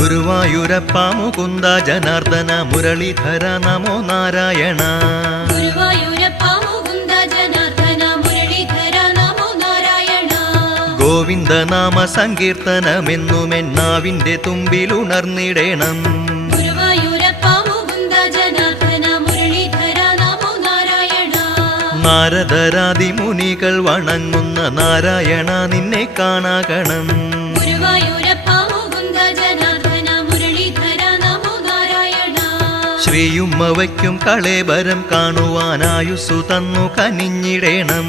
ഗുരുവായൂരപ്പ മുകുന്ദ ജനാർദ്ദന മുരളീധര നമോ നാരായണ. ഗുരുവായൂരപ്പ മുകുന്ദ ജനാർദ്ദന മുരളീധര നമോ നാരായണ. ഗോവിന്ദനാമ സങ്കീർത്തനമെന്നുമെന്നാവിന്റെ തുമ്പിലുണർന്നിടേണം. ഗുരുവായൂരപ്പ മുകുന്ദ ജനാർദ്ദന മുരളീധര നമോ നാരായണ. നാരദരാദി മുനികൾ വണങ്ങുന്ന നാരായണ നിന്നെ കാണാകണം. ഗുരുവായൂരപ്പ മുകുന്ദ ജനാർദ്ദന മുരളീധര നമോ നാരായണ. ശ്രീയുമ്മ വയ്ക്കും കളേബരം കാണുവാനായുസ്സു തന്നു കനിഞ്ഞിടേണം.